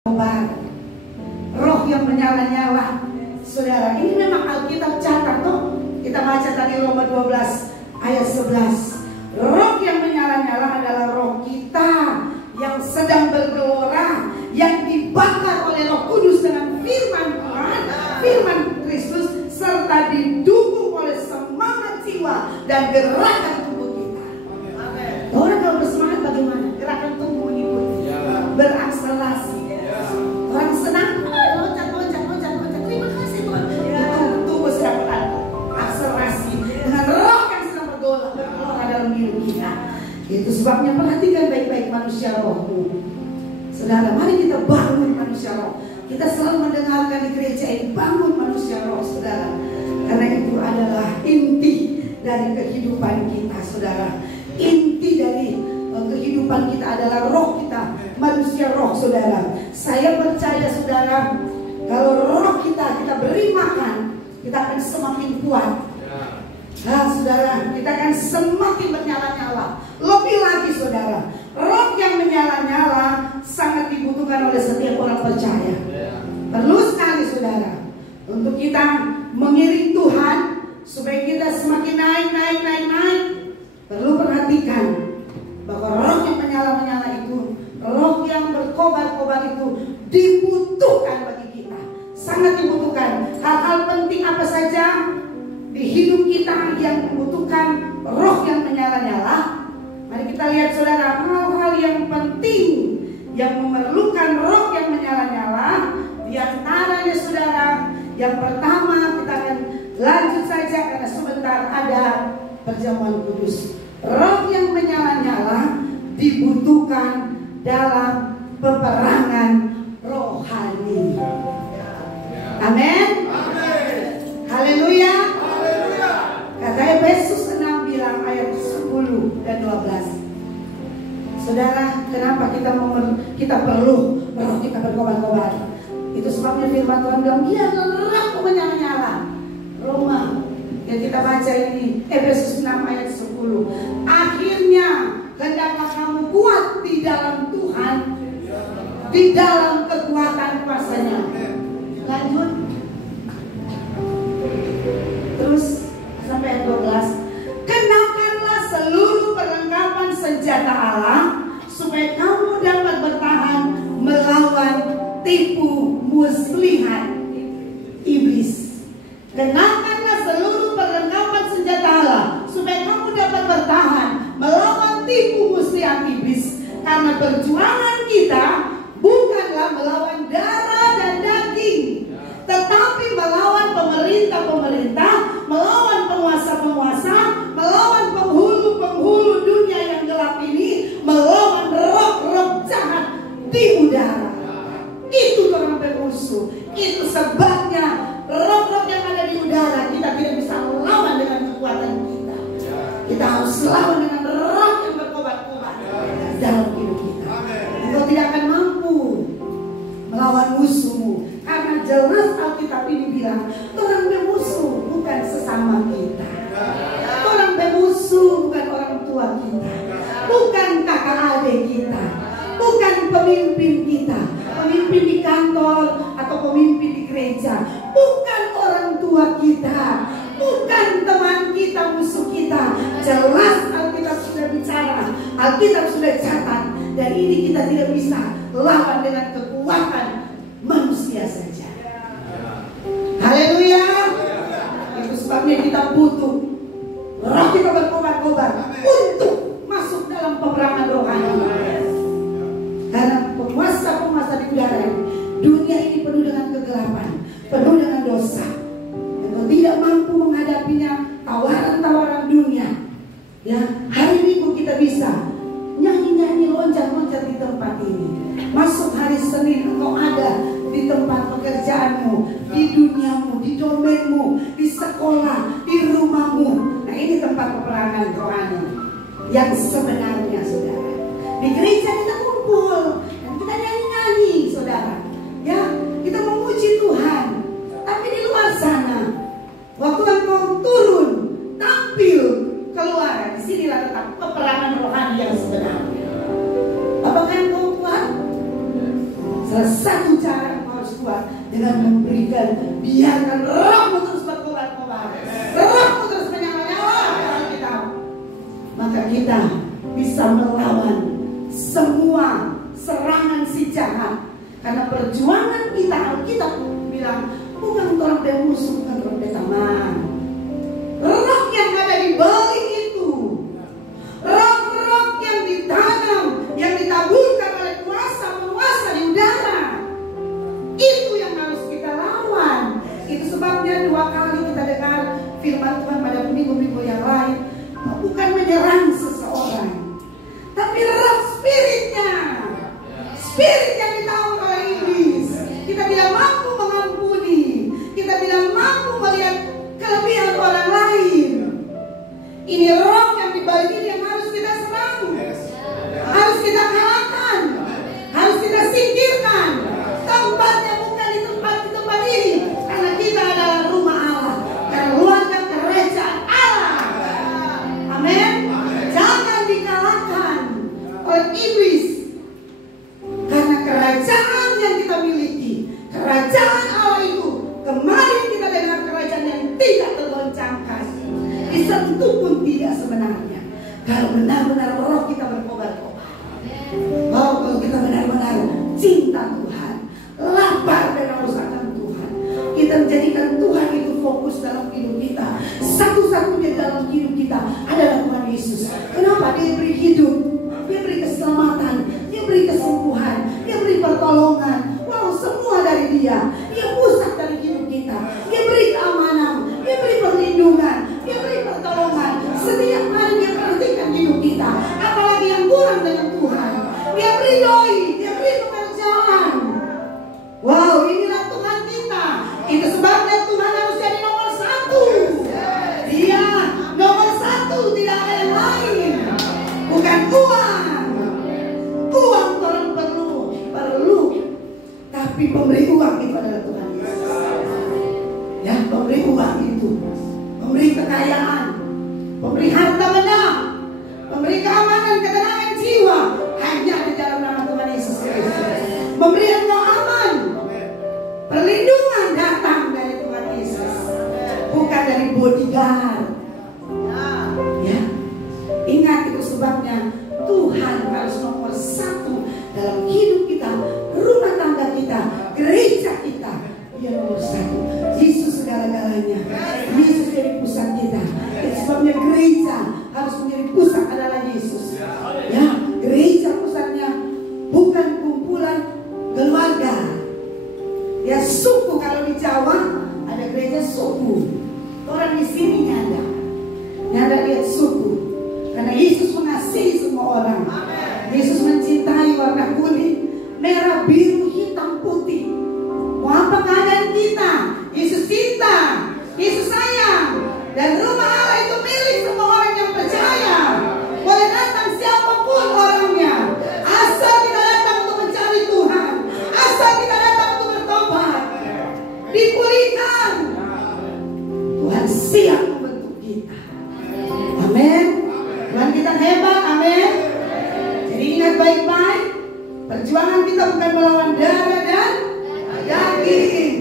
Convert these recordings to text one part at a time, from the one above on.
kobar, roh yang menyala-nyala. Saudara, ini memang Alkitab catat tuh. Kita baca tadi Roma 12 ayat 11. Roh yang menyala-nyala adalah roh kita yang sedang bergelora, yang dibakar oleh Roh Kudus dengan firman Tuhan, firman Kristus, serta didukung oleh semangat jiwa dan gerakan tubuh kita. Orang kalau bersemangat bagaimana? Gerakan tubuh mengikuti, berakselerasi. Orang senang, loncat. Terima kasih Tuhan. Itu tubuh sedang berakselerasi dengan roh yang sedang bergelora dalam hidup kita. Itu sebabnya perhatikan baik-baik manusia rohmu. Saudara, mari kita bangun manusia roh. Kita selalu mendengarkan di gereja ini, bangun manusia roh, saudara. Karena itu adalah inti dari kehidupan kita, saudara. Inti dari kehidupan kita adalah roh kita, manusia roh, saudara. Saya percaya, saudara, kalau roh kita beri makan, kita akan semakin kuat. Nah, saudara, kita akan semakin menyala-nyala. Lebih lagi, saudara, roh yang menyala-nyala sangat dibutuhkan oleh setiap orang percaya. Perlu sekali, saudara, untuk kita mengiring Tuhan supaya kita semakin naik. Perlu perhatikan bahwa roh yang menyala-nyala itu, roh yang berkobar-kobar itu dibutuhkan bagi kita, sangat dibutuhkan. Hal-hal penting apa saja di hidup kita yang membutuhkan roh yang menyala-nyala? Mari kita lihat, saudara, hal-hal yang penting yang memerlukan roh yang menyala-nyala. Di antaranya, saudara, yang pertama, kita akan lanjut saja karena sebentar ada perjamuan kudus. Roh yang menyala-nyala dibutuhkan dalam peperangan rohani. Amin. Haleluya. Kata Efesus 6 bilang ayat 10 dan 12. Saudara, kenapa kita perlu roh kita berkobar-kobar? Itu sebabnya firman Tuhan bilang, biarlah rohmu menyala-nyala. Roma yang kita baca ini, Efesus 6 ayat 10. Akhirnya hendaklah kamu kuat di dalam Tuhan, di dalam kekuatan kuasa-Nya. Lanjut. Terus sampai ayat 12. Kenakanlah seluruh perlengkapan senjata Allah supaya kamu dapat bertahan melawan tipu muslihat iblis. Kenakanlah seluruh perlengkapan senjata Allah supaya kamu dapat bertahan melawan tipu muslihat iblis. Karena perjuangan kita bukanlah melawan darah dan daging, tetapi melawan pemerintah-pemerintah, melawan penguasa-penguasa, melawan penghulu-penghulu dunia yang gelap ini, melawan roh-roh jahat di udara. Itu orang bermusuh. Itu sebabnya roh-roh yang ada di udara kita tidak bisa lawan dengan kekuatan kita. Kita harus lawan dengan roh yang berkobar-kobar dalam hidup kita. Engkau tidak akan mampu melawan musuhmu, karena jelas Alkitab ini bilang, orang bermusuh bukan sesama kita. Orang bermusuh bukan orang tua kita, bukan kakak adik kita, bukan pemimpin kita, pemimpin di kantor atau pemimpin di gereja, bukan orang tua kita, bukan teman kita, musuh kita. Jelas Alkitab sudah bicara, Alkitab sudah catat, dan ini kita tidak bisa lawan dengan kekuatan manusia saja. Haleluya. Itu sebabnya kita butuh roh kita berkobar-kobar untuk masuk dalam peperangan rohani. Karena penguasa-penguasa di udara ini, dunia ini penuh dengan kegelapan, penuh dengan dosa. Dan tidak mampu menghadapinya, tawaran-tawaran dunia. Ya, hari Minggu kita bisa nyanyi-nyanyi, loncat-loncat di tempat ini. Masuk hari Senin engkau ada di tempat pekerjaanmu, di duniamu, di domainmu, di sekolah, di rumahmu. Nah, ini tempat peperangan rohani yang sebenarnya, saudara. Di gereja kita kumpul dan kita nyanyi-nyanyi, saudara. Ya, kita memuji Tuhan. Tapi di luar sana, waktu engkau turun, tampil keluar, disinilah tetap peperangan rohani yang sebenarnya. Apakah engkau kuat? Selesai satu cara yang harus kuat dengan memberikan, biarkan rohmu terus berkobar-kobar, rohmu terus menyala-nyala dalam kita. Maka kita bisa melawan semua serangan si jahat. Karena perjuangan kita, Alkitab bilang, bukan orang yang musuh, bukan orang yang teman. Roh yang ada di balik itu, roh-roh yang ditanam, yang ditaburkan oleh kuasa-kuasa di udara, itu yang harus kita lawan. Itu sebabnya 2 kali kita dengar firman Tuhan pada minggu-minggu yang lain, bukan menyerang seseorang, tapi roh spiritnya, spirit yang ditawar oleh iblis. Kita tidak mampu mengampuni, kita tidak mampu melihat kelebihan orang lain. Ini roh yang dibalik ini yang harus kita serang, harus kita kalahkan, harus kita singkirkan. Tempatnya bukan di tempat ini, karena kita adalah rumah Allah, keluarga kerajaan Allah. Amin. Jangan dikalahkan oleh iblis, karena kerajaan yang kita miliki, kerajaan Allah itu, kemarin kita dengar kerajaan yang tidak tergoncangkan, disentuh pun tidak sebenarnya. Kalau benar-benar roh kita berkobar-kobar, kalau kita benar-benar cinta Tuhan, lapar dan haus akan Tuhan, kita menjadikan Tuhan itu fokus dalam hidup kita. Satu-satunya dalam hidup kita adalah Tuhan Yesus. Kenapa? Dia beri hidup, dia beri keselamatan, dia beri kesembuhan, dia beri pertolongan. Wow, semua dari dia. Dia pusat dari hidup kita. Dia beri keamanan, dia beri perlindungan, dia beri pertolongan. Setiap hari dia perhatikan hidup kita. Apalagi yang kurang dengan Tuhan, dia beri doi, dia beri pekerjaan. Wow, inilah Tuhan kita. Itu sebabnya Tuhan harus jadi nomor 1. Dia nomor 1, tidak ada yang lain. Bukan uang. Uang orang perlu, tapi pemberi uang itu adalah Tuhan Yesus. Ya, pemberi uang itu, pemberi kekayaan, pemberi harta benda, pemberi keamanan, ketenangan jiwa, hanya di dalam nama Tuhan Yesus Kristus. Memberi engkau aman, perlindungan datang dari Tuhan Yesus, bukan dari bodyguard. Ya, ingat itu sebabnya Tuhan harus nomor 1 dalam hidup kita, rumah tangga kita, gereja kita. Dia nomor 1. Yesus segala-galanya. Yesus jadi pusat kita. Itu sebabnya gereja harus menjadi pusat adalah Yesus. Ya, gereja pusatnya bukan kumpulan keluarga. Ya, suku. Kalau di Jawa ada gereja suku. Orang di sini nyada lihat suku. Karena Yesus mengasihi semua orang. Yesus mencintai warna kulit, merah, biru, hitam, putih. Mau apa keadaan kita? Yesus cinta, Yesus sayang. Dan rumah Allah itu milik semua orang yang percaya. Boleh datang siapapun orangnya, asal kita datang untuk mencari Tuhan, asal kita datang untuk bertobat, dipulihkan. Tuhan siap membentuk kita. Amin. Tuhan kita hebat. Amin. Jadi ingat baik-baik, perjuangan kita bukan melawan darah dan daging.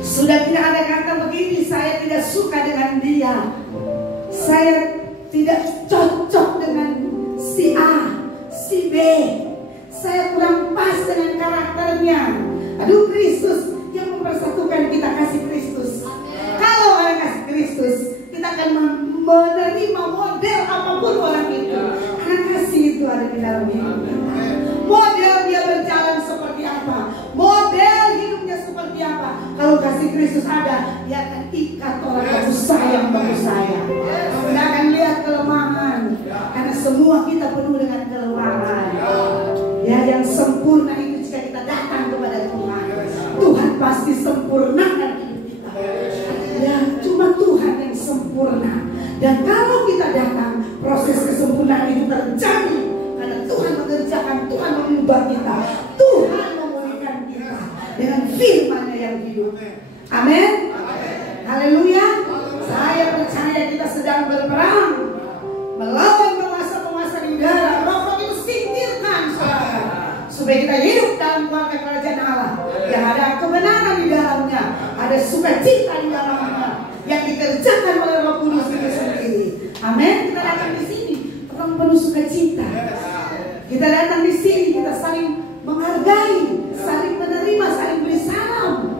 Sudah tidak ada kata begini, saya tidak suka dengan dia, saya tidak cocok dengan si A, si B, saya kurang pas dengan karakternya. Aduh, Kristus yang mempersatukan kita, kasih Kristus. Kalau orang kasih Kristus, kita akan menerima model apapun orang itu, karena kasih itu ada di dalam hidup kita. Model dia berjalan seperti apa, model hidupnya seperti apa. Kalau kasih Kristus ada, dia akan ikat orang bagus sayang. Dia akan lihat kelemahan, karena semua kita penuh dengan kelemahan. Ya, yang sempurna itu jika kita datang kepada Tuhan, Tuhan pasti sempurnakan hidup kita. Ya, cuma Tuhan yang sempurna. Dan kalau kita datang, proses kesempurnaan itu terjadi karena Tuhan mengerjakan, Tuhan mengubah kita, Tuhan memulihkan kita dengan firman-Nya yang hidup. Amin. Haleluya. Saya percaya kita sedang berperang melawan penguasa-penguasa di udara. Roh itu singkirkan, saudara, supaya kita hidup dalam Ada sukacita di dalamnya yang dikerjakan oleh Roh Kudus itu sendiri. Amin. Kita datang di sini orang penuh sukacita. Kita datang di sini kita saling menghargai, saling menerima, saling beri salam.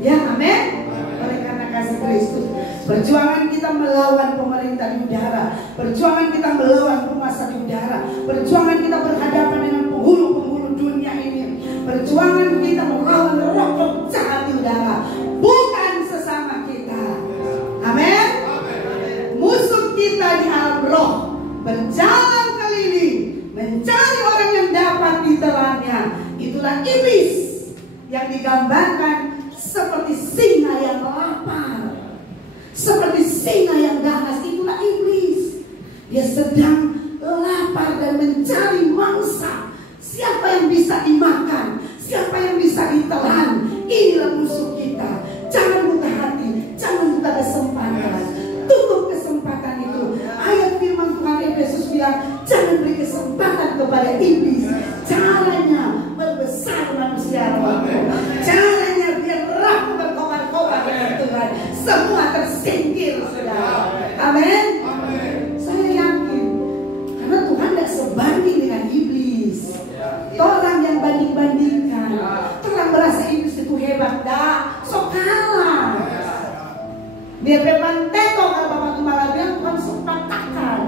Ya, amin. Oleh karena kasih Kristus, perjuangan kita melawan pemerintah di udara, perjuangan kita melawan penguasa di udara, perjuangan kita berhadapan dengan penghulu-penghulu dunia ini, perjuangan kita melawan roh-roh jahat di udara, bukan sesama kita. Amin. Musuh kita di alam roh berjalan keliling mencari orang yang dapat ditelannya. Itulah iblis yang digambarkan seperti singa yang lapar, seperti singa yang ganas. Itulah iblis. Dia sedang lapar dan mencari mangsa. Siapa yang bisa dimakan, siapa yang bisa ditelan. Inilah musuh kita. Jangan buka hati, jangan buka kesempatan. Tutup kesempatan itu. Ayat firman Tuhan Efesus bilang, jangan beri kesempatan kepada iblis. Caranya membesar manusia roh. Caranya biar rohmu berkobar-kobar dengan Tuhan. Semua tersingkir, saudara. Amin. Saya yakin karena Tuhan tidak sebanding dengan iblis. Orang yang banding-bandingkan, orang merasa iblis itu hebat, dah sok kalah. Dia bebanteto kalau Bapak Gembala bilang Tuhan sok patahkan.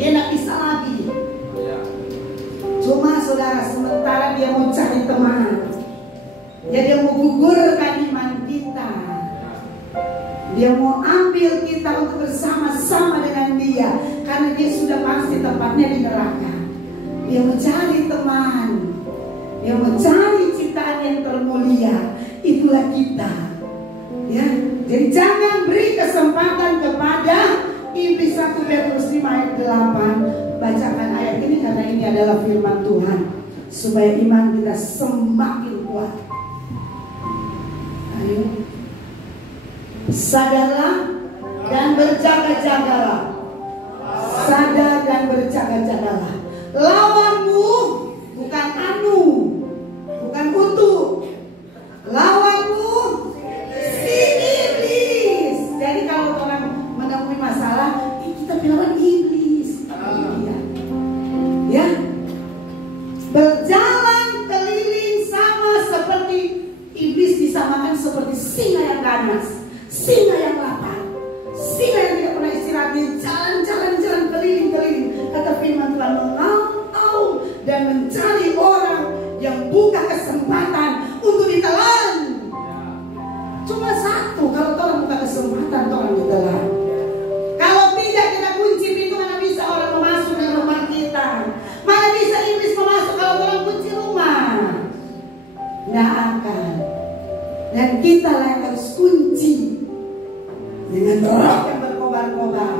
Dia tidak bisa lagi. Cuma saudara, sementara dia mau cari teman, dia mau gugurkan iman kita, dia mau ambil kita untuk bersama-sama dengan dia, karena dia sudah pasti tempatnya di neraka. Dia mau cari teman, dia mau cari ciptaan yang termulia. Itulah kita, ya. Jadi jangan beri kesempatan kepada iblis. 1 Petrus 5 ayat 8. Bacakan ayat ini karena ini adalah firman Tuhan, supaya iman kita semakin kuat. Ayo, sadarlah dan berjaga-jagalah. Sadar dan berjaga-jagalah. Lawanmu bukan anu, bukan kutu. Lawanmu si iblis. Jadi kalau orang menemui masalah, kita bilang iblis. Ya, berjalan keliling sama seperti iblis, disamakan seperti singa yang ganas, singa yang lapar, singa yang tidak pernah istirahat. Dia jalan-jalan keliling-keliling. Kata firman Tuhan, mengaum dan mencari orang yang buka kesempatan untuk ditelan. Cuma satu, kalau orang buka kesempatan, orang ditelan. Kalau tidak, kita kunci pintu, mana bisa orang masuk ke rumah kita. Mana bisa iblis masuk kalau orang kunci rumah. Nggak akan. Dan kita lah yang harus kunci dengan roh yang berkobar-kobar,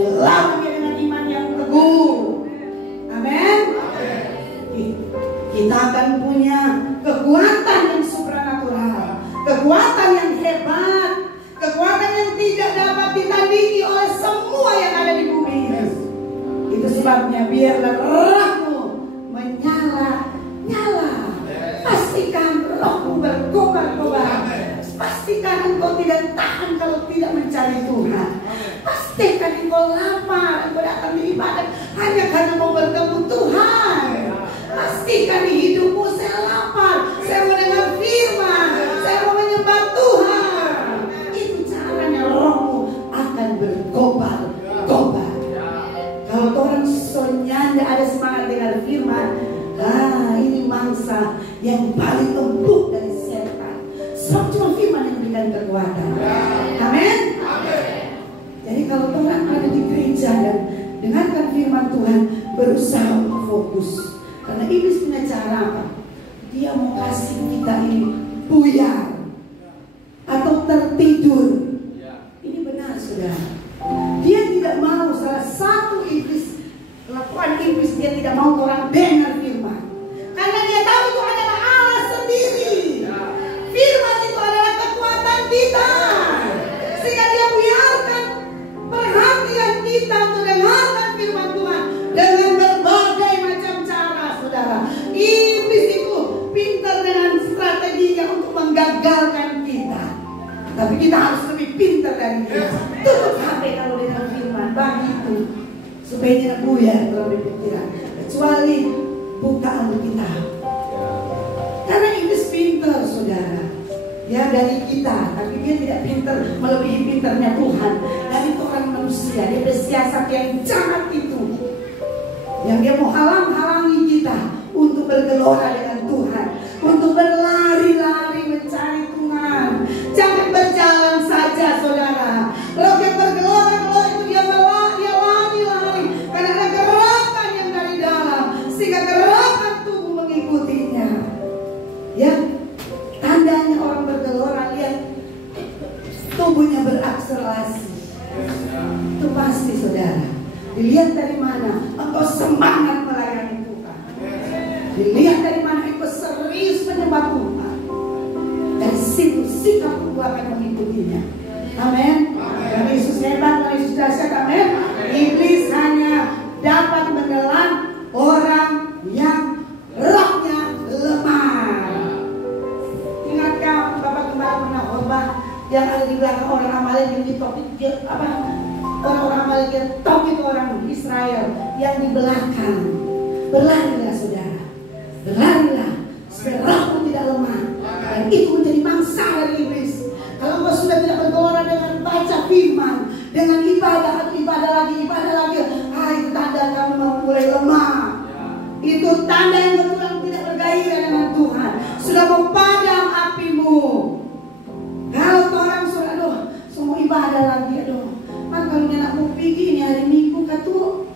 melawannya dengan iman yang teguh. Amin. Kita akan punya kekuatan yang supranatural, kekuatan yang hebat, kekuatan yang tidak dapat ditandingi oleh semua yang ada di bumi. Itu sebabnya biarlah rohmu menyala-nyala. Pastikan rohmu berkobar-kobar. Pastikan engkau tidak tahan kalau tidak mencari Tuhan. Pastikan engkau lapar, engkau datang di ibadat hanya karena mau bertemu Tuhan. Pastikan di hidupmu, saya lapar, saya mau dengar firman, saya mau menyembah Tuhan. Itu caranya rohmu akan berkobar-kobar. Kalau orang sonyanda ada semangat dengan firman, ini mangsa yang paling empuk dari setan. Sebab cuma firman yang berikan kekuatan. Amin. Jadi kalau orang ada di gereja dan dengarkan firman Tuhan, berusaha untuk fokus. Karena iblis punya cara apa? Dia mau kasih kita ini buyar atau tertidur. Ini benar, saudara. Dia tidak mau, salah satu iblis, kelakuan iblis, dia tidak mau orang dengar firman. Karena dia tahu itu adalah Allah sendiri. Firman itu adalah kekuatan kita. Sehingga dia biarkan perhatian kita untuk dengarkan firman Tuhan dengan berbagai macam cara, saudara. Iblis itu pintar dengan strateginya untuk menggagalkan Tapi kita harus lebih pintar dari dia. Tutup HP kalau dengan firman, begitu supaya tidak buyar kalau berpikiran. Kecuali buka Alkitab. Karena Iblis pintar, saudara. Ya dari kita, tapi dia tidak pintar melebihi pintarnya Tuhan. Dan itu orang manusia, dia bersiasat yang jahat itu, yang dia mau halang-halangi kita untuk bergelora dengan Tuhan, untuk berlari-lari mencari Tuhan. Jangan berjalan saja, saudara. Roh yang bergelora itu dia lari-lari, karena ada gerakan yang dari dalam, sehingga gerakan tubuh mengikutinya. Ya, tandanya orang bergelora, lihat tubuhnya berakselerasi. Itu pasti, saudara. Dilihat dari mana engkau semangat melayani Tuhan. Dilihat dari mana engkau serius menyembah Tuhan. Dari situ sikap tubuh akan mengikutinya. Amin. Dan Yesus hebat, dan Yesus dahsyat. Amin. Iblis hanya dapat menelan orang yang rohnya lemah. Ingatkah Bapak Gembala pernah khotbah yang ada di belakang orang Amalek yang ditopik orang-orang Amalek yang topik orang Israel yang di belakang. Berlarilah, saudara, berlarilah supaya rohmu tidak lemah. Dan itu menjadi mangsa dari iblis. Kalau engkau sudah tidak bergelora dengan baca firman, dengan ibadah atau ibadah lagi, itu tanda kamu mau mulai lemah. Itu tanda yang betul tidak bergairah dengan Tuhan. Sudah mau padam apimu. Kalau orang sudah, aduh, semua ibadah lagi, aduh. Kan kalau nak mau pergi ini hari Minggu katu.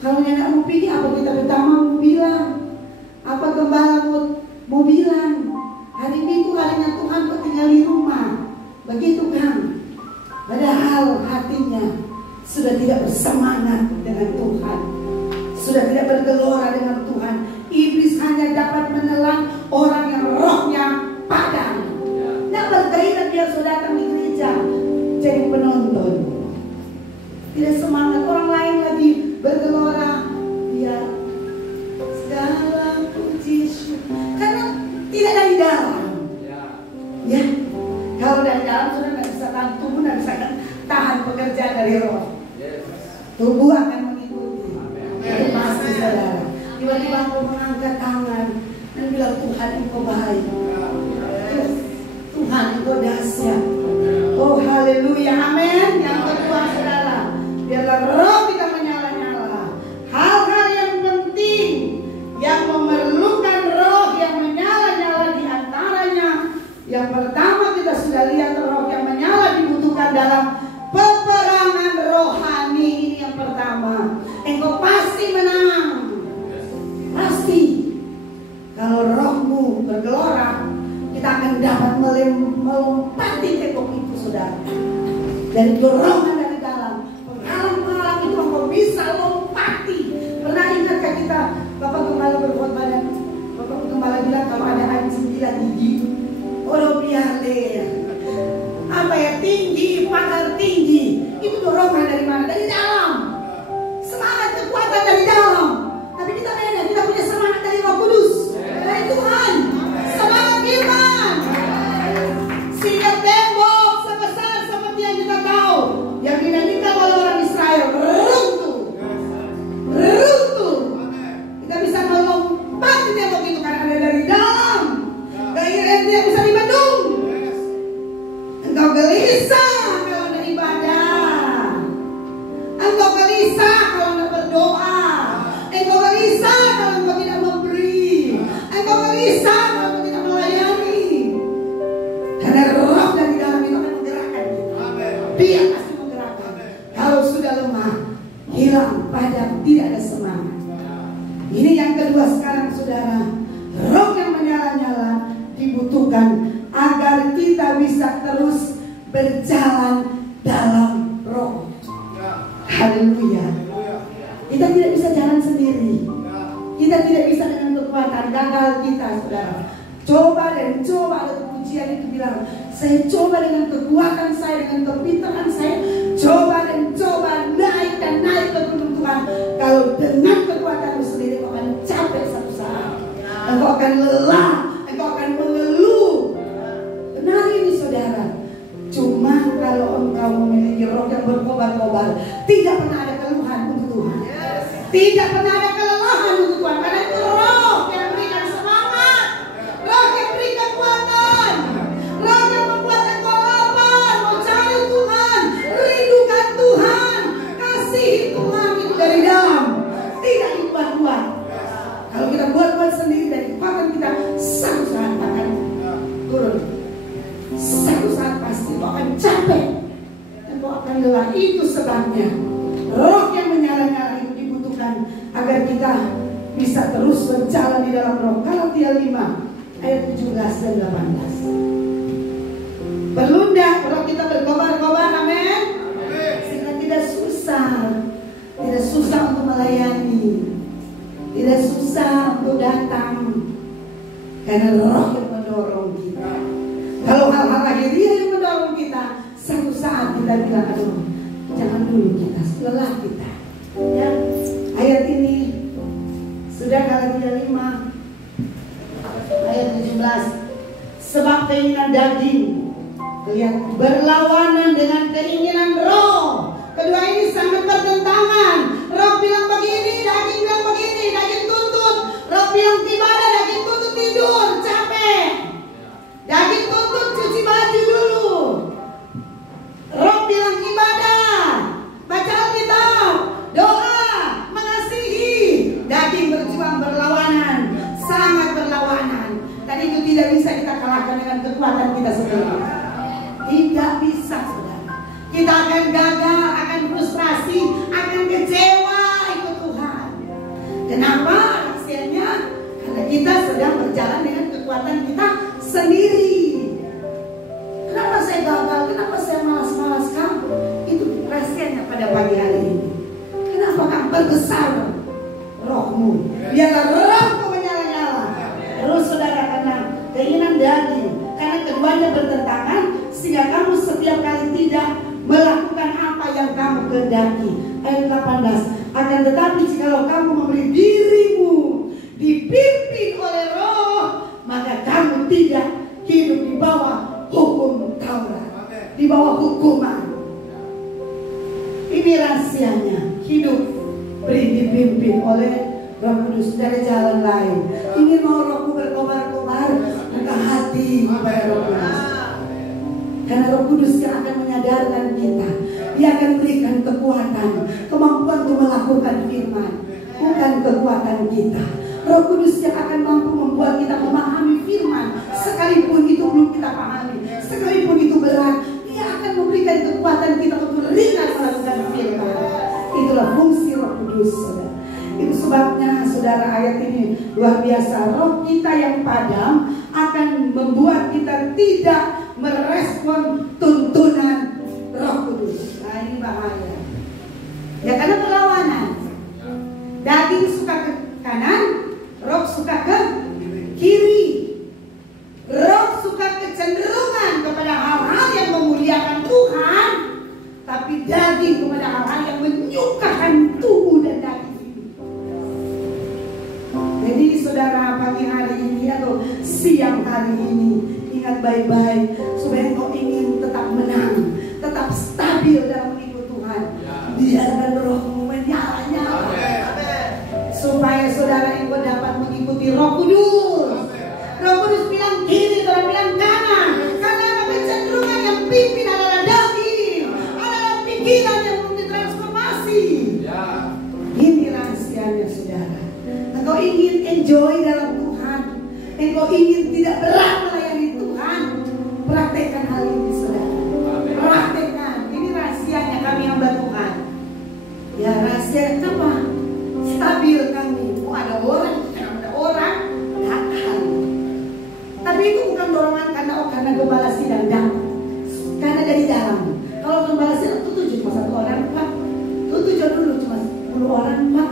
Kalau nak mau pergi apa kita pertama mau bilang? Apa gembala mau bilang? Hari Minggu harinya Tuhan kok tinggal di rumah. Begitu kan? Padahal hatinya sudah tidak bersemangat dengan Tuhan, sudah tidak bergelora dengan Tuhan. Iblis hanya dapat menelan orang yang rohnya padam. Tidak bergairah dia sudah datang di gereja jadi penonton. Tidak semangat. Orang lain lagi bergelora, dia segala puji syukur karena tidak dari dalam. Ya, kalau dari dalam sudah tidak bisa tahan tubuh, tidak bisa tahan pekerjaan dari roh. Tubuh akan mengikuti. Itu pasti, saudara. Tiba-tiba engkau mengangkat tangan dan bilang, Tuhan engkau baik, Tuhan engkau dahsyat. Oh haleluya, amin. Yang kedua, saudara, biarlah roh kita menyala-nyala. Hal-hal yang penting yang memerlukan roh yang menyala-nyala di antaranya. Yang pertama kita sudah lihat roh yang menyala dibutuhkan dalam peperangan rohani. Ini yang pertama. Engkau pasti menang. Pasti. Kalau rohmu bergelora, kita akan dapat melompati tembok itu, saudara. Dari dorongan dari dalam. Penghalang-penghalang itu engkau bisa lompati. Pernah ingatkah kita, Bapak Gembala berkhotbah dan Bapak Gembala bilang kalau ada anjing 9 gigi, oh biar deh. Apa ya, tinggi, pagar tinggi. Itu dorongan dari mana? Dari dalam. Semangat kekuatan dari dalam. Tapi kita beda, kita punya semangat dari Roh Kudus, dari Tuhan. Semangat firman. Sehingga tembok sebesar seperti yang kita tahu, yang dinyanyikan oleh orang Israel, runtuh. Kita bisa melompati tembok itu karena ada dari dalam. Gairah yang tidak bisa dibendung. Engkau gelisah kalau ada ibadah. Engkau gelisah kalau tidak berdoa. Engkau gelisah kalau engkau tidak memberi. Engkau gelisah kalau engkau tidak melayani. Karena roh dari dalam itu akan menggerakkan kita. Dia pasti menggerakkan. Kalau sudah lemah, hilang, padam, tidak ada semangat. Ini yang kedua sekarang, saudara. Roh yang menyala-nyala dibutuhkan agar kita bisa terus berjalan dalam roh. Haleluya. Kita tidak bisa jalan sendiri. Kita tidak bisa dengan kekuatan. Gagal kita, saudara. Coba dan coba. Ada pujian itu bilang, saya coba dengan kekuatan saya, dengan kepintaran saya, coba dan coba, naik dan naik ke gunung Tuhan. Kalau dengan kekuatanmu sendiri, kau akan capek satu saat. Engkau akan lelah, engkau akan mengeluh. Benar ini, saudara. Cukup berkobar-kobar. Tidak pernah ada keluhan untuk Tuhan. Tidak pernah ada kelelahan untuk Tuhan. Karena itu roh yang berikan semangat, roh yang beri kekuatan, roh yang membuat engkau lapar, mau cari Tuhan, rindukan Tuhan, kasihi Tuhan itu dari dalam, tidak dibuat-buat. Kalau kita buat-buat sendiri dari kekuatan kita, satu saat akan turun. Satu saat pasti kau akan capek dan kau akan lelah. Itu sebabnya roh yang menyala-nyala itu dibutuhkan agar kita bisa terus berjalan di dalam roh. Galatia 5 ayat 17 dan 18. Perlu enggak kalau kita berkobar-kobar, amin? Sehingga tidak susah untuk melayani, tidak susah untuk datang, karena roh yang mendorong kita. Kalau hal-hal lahiriah yang mendorong kita, satu saat kita bilang, aduh, jangan dulu kita, lelah kita. Ya, ayat ini sudah Galatia 5 ayat 17. Sebab keinginan daging berlawanan dengan keinginan roh. Kedua ini sangat bertentangan. Roh bilang begini, daging bilang begini, daging tuntut. Roh bilang ibadah, daging tuntut tidur, capek. Daging tuntut cuci baju dulu. Roh bilang ibadah, baca Alkitab, doa, mengasihi. Daging berjuang berlawanan, sangat berlawanan. Dan itu tidak bisa kita kalahkan dengan kekuatan kita sendiri. Tidak bisa, saudara. Kita akan gagal, akan frustrasi, akan kecewa ikut Tuhan. Kenapa? Hasilnya karena kita sedang berjalan dengan kekuatan kita sendiri. Kenapa saya gagal? Kenapa saya malas-malas kamu? Itu rahasianya pada pagi hari ini. Kenapa kamu berbesar rohmu? Biarlah rohmu menyala-nyala. Terus saudara, karena keinginan daging, karena keduanya bertentangan, sehingga kamu setiap kali tidak melakukan apa yang kamu kehendaki. Ayat 18. Akan tetapi jikalau kamu memberi dirimu dipimpin oleh roh, maka kamu tidak hidup di bawah hukum Taurat, di bawah hukuman. Ini rahasianya, hidup dipimpin oleh Roh Kudus dari jalan lain. Ingin mau rohmu berkobar-kobar, buka hati kepada Roh Kudus. Karena Roh Kudus yang akan menyadarkan kita. Dia akan berikan kekuatan, kemampuan untuk melakukan firman, bukan kekuatan kita. Roh Kudus yang akan mampu membuat kita memahami firman, sekalipun itu belum kita pahami, sekalipun itu berat, Dia akan memberikan kekuatan kita untuk ringan melakukan firman. Itulah fungsi Roh Kudus, saudara. Itu sebabnya, saudara, ayat ini luar biasa. Roh kita yang padam akan membuat kita tidak merespon tuntunan Roh Kudus. Nah, ini bahaya. Ya, karena perlawanan. Daging suka ke kanan, roh suka ke kiri. Roh suka kecenderungan kepada hal-hal yang memuliakan Tuhan, tapi daging kepada hal-hal yang menyukakan tubuh dan daging. Jadi saudara, pagi hari ini atau siang hari ini, ingat baik-baik supaya kau ingin tetap menang, tetap stabil dalam mengikut Tuhan. Biarkan rohmu menyala-nyala, supaya saudara yang dapat mengikuti Roh Kudus. Roh Kudus bilang kiri, Tuhan bilang kanan. Karena kecenderungan yang pimpin adalah daging, adalah pikiran yang belum ditransformasi. Ini rahasianya, saudara. Engkau ingin enjoy dalam Tuhan, engkau ingin tidak berat melayani Tuhan, praktekkan hal ini, saudara. Praktekkan. Ini rahasianya kami hamba Tuhan. Ya, rahasia apa? Stabil kami. Oh, ada orang datang. Tapi itu bukan dorongan karena gembala sidang datang, karena dari dalam. Kalau gembala sidang itu 7 cuma 1 orang, Pak. Itu 7 dulu cuma 10 orang, Pak.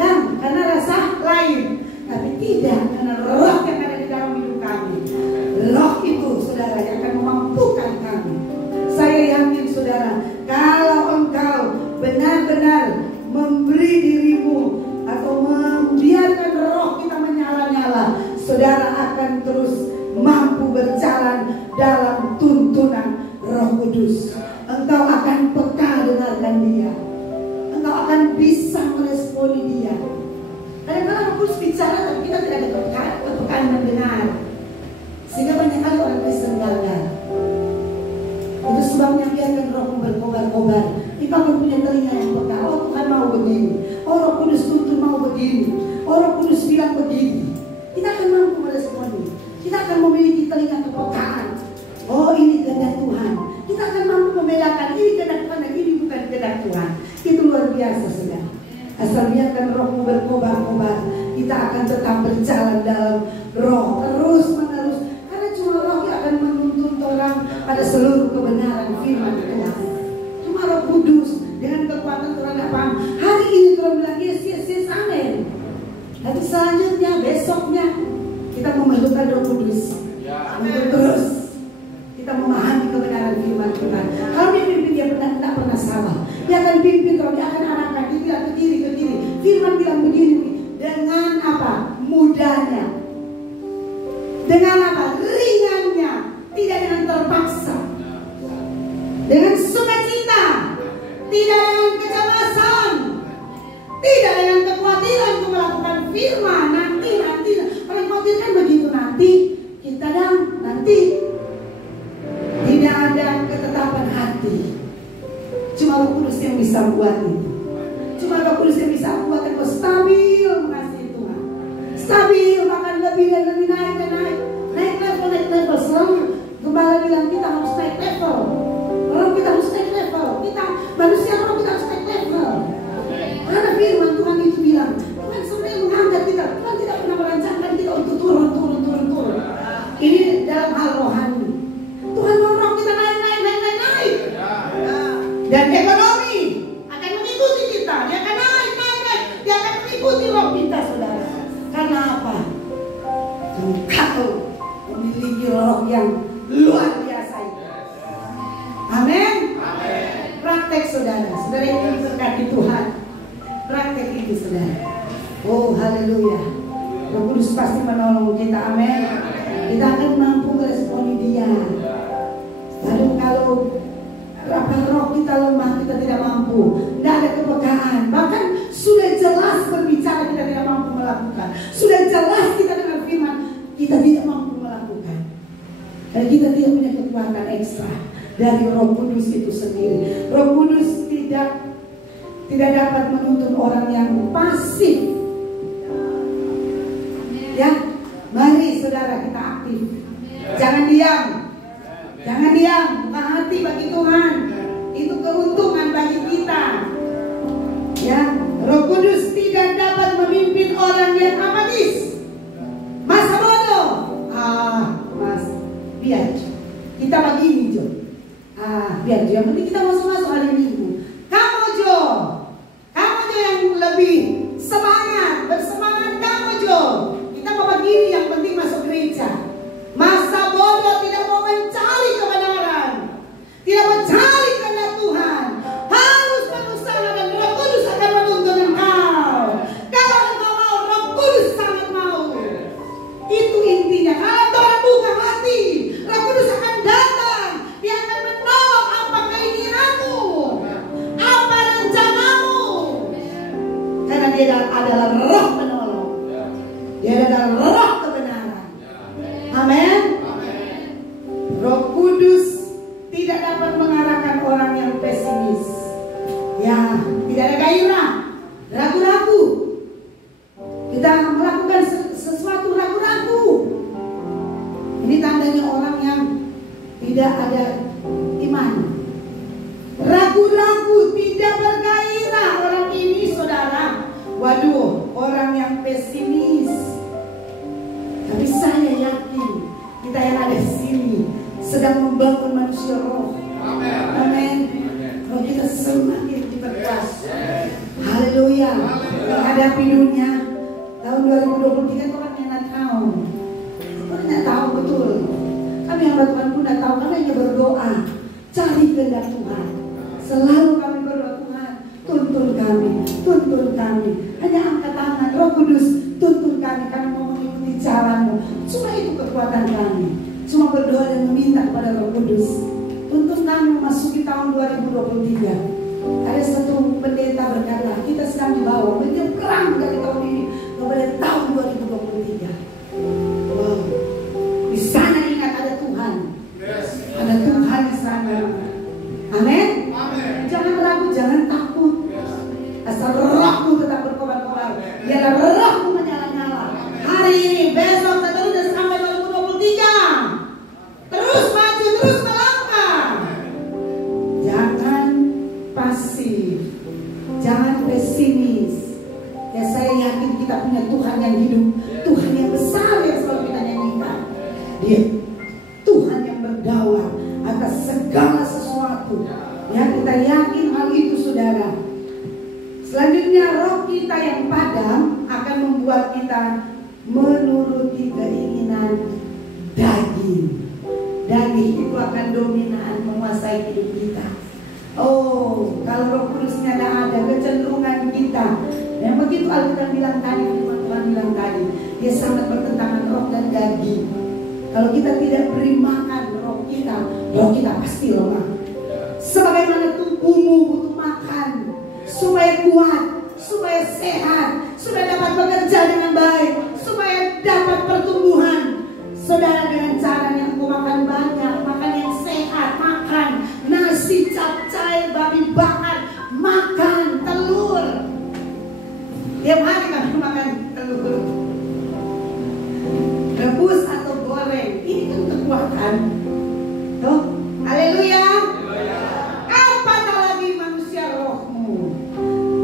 Dan karena rasa lain, tapi tidak karena roh yang ada di dalam hidup kami. Roh itu, saudara, yang akan memampukan kami. Saya yakin, saudara, kalau engkau benar-benar memberi dirimu atau membiarkan roh kita menyala-nyala, saudara akan terus mampu berjalan dalam tuntunan Roh Kudus. Engkau akan peka dengarkan dia. Engkau akan bisa meresponi dia. Kadang-kadang Roh Kudus bicara tapi kita tidak ada kepekaan mendengar. Sehingga banyak kali orang Kristen gagal. Itu sebabnya biarkan rohmu berkobar-kobar. Kita mempunyai telinga yang peka. Oh Tuhan mau begini. Oh Roh Kudus tuntun mau begini. Oh Roh Kudus bilang begini. Kita akan mampu meresponi. Kita akan memiliki telinga kepekaan. Oh ini kehendak Tuhan. Kita akan mampu membedakan ini kehendak Tuhan dan ini bukan kehendak Tuhan. Itu luar biasa saudara. Asal biarkan rohmu berkobar-kobar, kita akan tetap berjalan dalam roh terus menerus. Karena cuma roh yang akan menuntun orang pada seluruh kebenaran firman Tuhan. Cuma Roh Kudus dengan kekuatan Tuhan tidak paham. Hari ini Tuhan bilang yes, yes, yes, amin. Nanti selanjutnya besoknya kita memerlukan Roh Kudus untuk terus kita memahami kebenaran firman Tuhan. Kalau dia pimpin dia tidak pernah salah. Dia akan pimpin, kalau dia akan arahkan, dia bilang ke kiri. Firman bilang begini, dengan apa? Mudahnya. Dengan apa? Ringannya. Tidak dengan terpaksa. Dengan sukacita. Tidak dengan kecemasan. Tidak dengan kekhawatiran untuk melakukan firman. Nanti. Orang khawatir kan begitu nanti. Kita nanti. Tidak ada ketetapan hati. Cuma Roh Kudus yang bisa buat itu. Cuma Roh Kudus yang bisa buat engkau stabil mengasihi Tuhan. Stabil, bahkan lebih dan lebih naik dan naik. Naik level. Selalu gembala bilang kita harus naik level. Roh kita harus naik level. Kita manusia roh kita harus naik level. Karena firman Tuhan itu bilang, Tuhan sebenarnya mengangkat kita. Tuhan tidak pernah merancangkan kita untuk turun. Ini dalam hal rohani. Tuhan mau roh kita naik. Dan ekonomi akan mengikuti kita. Dia akan naik. Dia akan mengikuti roh kita, saudara. Karena apa? Engkau memiliki roh yang luar biasa itu. Amin. Praktek saudara. Saudara ini berkati Tuhan. Praktek itu saudara. Oh haleluya. Roh Kudus pasti menolong kita. Amin. Kita akan mampu meresponi dia. Lalu kalau roh kita lemah, kita tidak mampu, tidak ada kepekaan. Bahkan sudah jelas berbicara kita tidak mampu melakukan. Sudah jelas kita dengan firman kita tidak mampu melakukan. Dan kita tidak punya kekuatan ekstra dari Roh Kudus itu sendiri. Roh Kudus tidak dapat menuntun orang yang pasif. Ya, mari saudara kita aktif. Jangan diam. Jangan diam, buka hati bagi Tuhan. Itu keuntungan bagi kita. Ya, Roh Kudus tidak dapat memimpin orang yang apatis. Masa bodoh. Mas, biar kita begini Jo. Biar Jo. Yang penting kita masuk hari Minggu. Kamu Jo yang lebih semangat, bersemangat kamu Jo. Kita mau begini, yang penting masuk gereja. Masa bodoh tidak mau mencari kebenaran, tidak mencari kehendak Tuhan, harus berusaha dan Roh Kudus akan menuntun engkau. Kalau engkau mau, Roh Kudus sangat mau. Itu intinya. Kalau Tuhan buka hati, Roh Kudus akan datang. Dia akan menolong apa keinginanmu, apa rencanamu. Karena dia adalah Roh penolong. Dia adalah Roh kebenaran. Amin. Roh Kudus tidak dapat mengarahkan orang yang pesimis. Ya, tidak ada gairah, ragu-ragu. Kita melakukan sesuatu ragu-ragu. Ini tandanya orang yang tidak ada iman. Ragu-ragu, tidak bergairah orang ini, saudara. Waduh, orang yang pesimis. Tapi saya yakin kita yang ada di sini sedang membangun manusia roh. Amin. Roh kita semakin diperkuat. Haleluya. Menghadapi dunia tahun 2023 orang yang tidak tahu. Orang tidak tahu betul. Kami hamba Tuhan pun tidak tahu. Kami hanya berdoa. Cari kehendak Tuhan. Selalu kami berdoa, Tuhan tuntun kami. Hanya angkat tangan. Roh Kudus tuntun kami. Kami mau mengikuti jalanmu. Cuma itu kekuatan kami. Cuma berdoa dan meminta kepada Roh Kudus. Tuntun kami memasuki tahun 2023 Ada satu pendeta berkata, kita sedang dibawa menyeberang dari tahun ini kepada tahun 2023. Wow. Di sana ingat ada Tuhan. Ada Tuhan di sana. Amin. Jangan ragu, jangan takut. Asal rohmu tetap berkobar-kobar. Biarlah rohmu menyala-nyala. Hari ini, besok, seterusnya sampai 2023. Terus maju, terus melangkah. Jangan pasif, jangan pesimis. Ya, saya yakin kita punya Tuhan yang hidup, Tuhan yang besar yang selalu kita nyanyikan. Dia Tuhan yang berdaulat atas segala sesuatu. Ya, kita yakin hal itu, saudara. Selanjutnya, roh kita yang padam akan membuat kita menuruti keinginan daging. Daging itu akan dominan menguasai hidup kita. Oh, kalau Roh Kudusnya ada, kecenderungan kita. Yang begitu Alkitab bilang tadi, Tuhan bilang tadi, dia sangat bertentangan roh dan daging. Kalau kita tidak beri makan roh kita pasti lemah. Sebagaimana tubuhmu butuh makan supaya kuat, supaya sehat, supaya dapat bekerja dengan baik, supaya dapat pertumbuhan. Saudara, dengan cara yang aku makan banyak, makan yang sehat, makan nasi capcay, babi bakar, makan telur. Tiap hari kami makan telur, rebus atau goreng. Ini kan kekuatan. Tuh, haleluya. Apatah lagi manusia rohmu.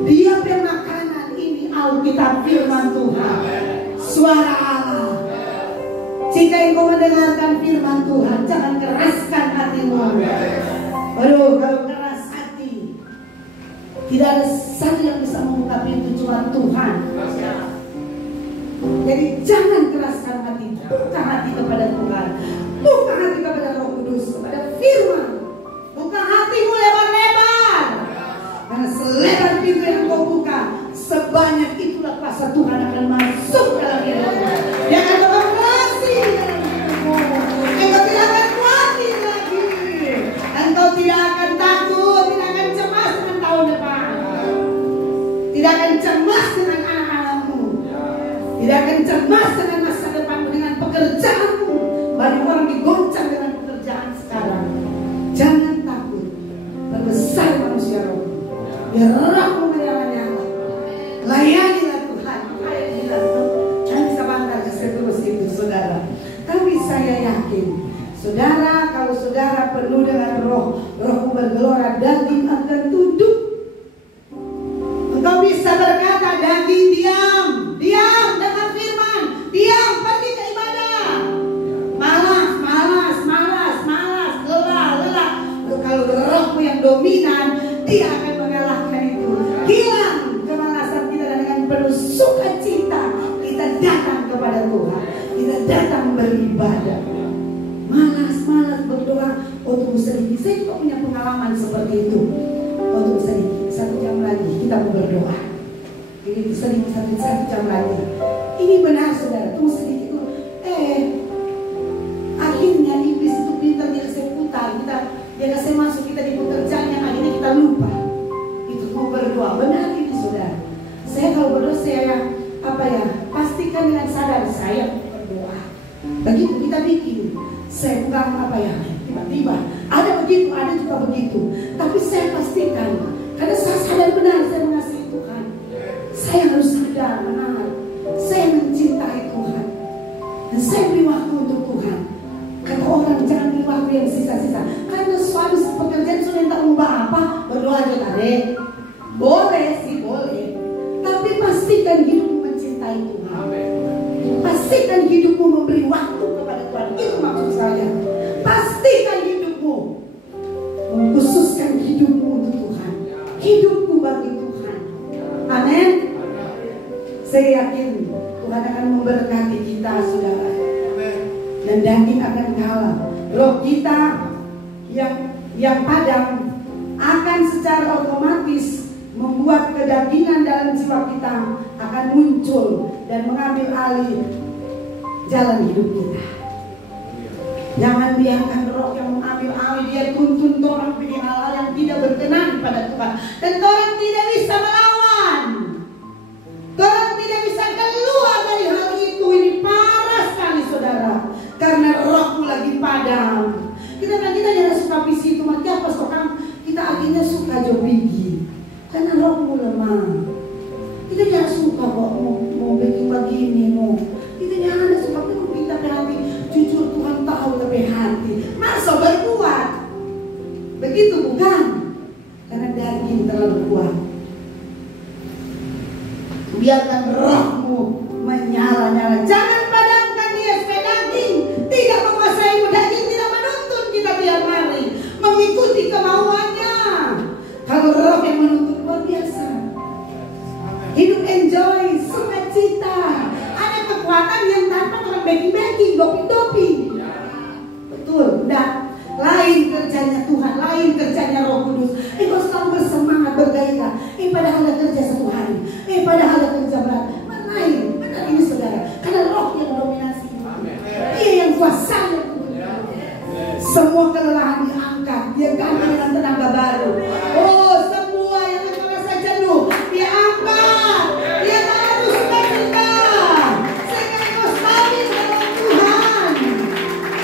Dia pemakanan ini Alkitab firman Tuhan, suara Allah. Jika engkau mendengarkan firman Tuhan, jangan keraskan hatimu. Aduh, kalau keras hati, tidak ada satu yang bisa membuka pintu, cuma Tuhan. Jadi jangan keraskan hati, buka hati kepada Tuhan, buka hati kepada Roh Kudus, kepada firman. Buka hatimu lebar-lebar, karena selebar pintu yang kau buka, sebanyak itulah kuasa Tuhan akan masuk dalam hidupmu. Dia akan beroperasi dalam hidupmu. Engkau tidak akan khawatir lagi. Engkau tidak akan takut, tidak akan cemas dengan tahun depan, tidak akan cemas dengan anak-anakmu, tidak akan cemas dengan masa depanmu, dengan pekerjaanmu. Banyak orang digoncang dengan pekerjaan sekarang. Jangan takut, berbesar manusia roh. Biar rohmu menyala-nyala. Layanilah Tuhan. Jangan bisa bantar ke seterus itu, saudara. Tapi saya yakin, saudara, kalau saudara penuh dengan rohmu bergelora, daging akan tunduk. Engkau bisa berkata, daging diam, diam dengan firman, diam, pergi ke ibadah. Malas, lelah. Kalau rohmu yang dominan, dia akan mengalahkan itu. Hilang kemalasan kita, dan dengan penuh sukacita kita datang kepada Tuhan. Kita datang beribadah. Malas berdoa. Oh, tunggu sedikit. Saya juga punya pengalaman seperti itu. Oh, tunggu sedikit, 1 jam lagi kita mau berdoa. Jadi sedikit 1 jam lagi. Ini benar, saudara. Tunggu sedikit. Akhirnya iblis itu pintar, dia kasih putar. Dia kasih masuk kita di pekerjaan yang akhirnya kita lupa. Itu mau berdoa. Benar ini, saudara. Saya kalau berdoa, saya pastikan dengan sadar saya berdoa. Begitu kita bikin. Saya bukan tiba-tiba ada begitu, ada juga begitu. Tapi saya pastikan, karena saya sadar benar saya mengasihi Tuhan. Saya harus sadar benar, saya mencintai Tuhan, dan saya beri waktu untuk Tuhan. Kata orang, jangan beri waktu yang sisa-sisa, karena suami pekerjaan sudah tak ubah apa, berdoa aja tadi. Boleh sih, boleh. Tapi pastikan hidupmu mencintai Tuhan. Pastikan hidupmu memberi waktu kepada Tuhan. Itu maksud saya. Pastikan hidupmu mengkhususkan hidupmu untuk Tuhan. Hidupmu bagi Tuhan. Amin. Saya yakin Tuhan akan memberkati kita, saudara. Dan daging akan kalah. Roh kita yang padam akan secara otomatis membuat kedagingan dalam jiwa kita akan muncul dan mengambil alih jalan hidup kita. Jangan biarkan roh yang mengambil alih. Dia tuntun orang pilih hal-hal yang tidak berkenan pada Tuhan. Dan orang tidak bisa melawan. Orang tidak bisa keluar dari hal itu. Ini parah sekali saudara. Karena rohku lagi padam. Kita jangan suka visi itu. Maka apa sekarang kita akhirnya suka jobigi. Karena rohmu lemah. Kita jangan suka kok mau bikin begini mau. Kita jangan suka kita hati. Jujur Tuhan tahu lebih hati. Masa berbuat begitu bukan? Karena daging terlalu kuat. Biarkan rohmu menyala-nyala. Jangan padamkan dia supaya daging tidak menguasaimu. Daging tidak menuntun kita tiap hari mengikuti kemauannya. Kalau roh yang menuntun luar biasa. Hidup enjoy, sukacita. Ada kekuatan yang tanpa orang backing, doping. Betul, enggak. Lain kerjanya Tuhan, lain kerjanya Roh Kudus. Kau selalu bersemangat, bergairah. Padahal ada kerja satu hari. Padahal ada kerja berat. Lain, benar ini saudara. Karena roh yang dominasi. Dia yang kuasanya. Semua kelelahan diangkat. Dia ganti dengan tenaga baru. Oh, semua yang merasa jenuh dia angkat. Dia taruh sukacita. Sehingga kau stabil dalam Tuhan.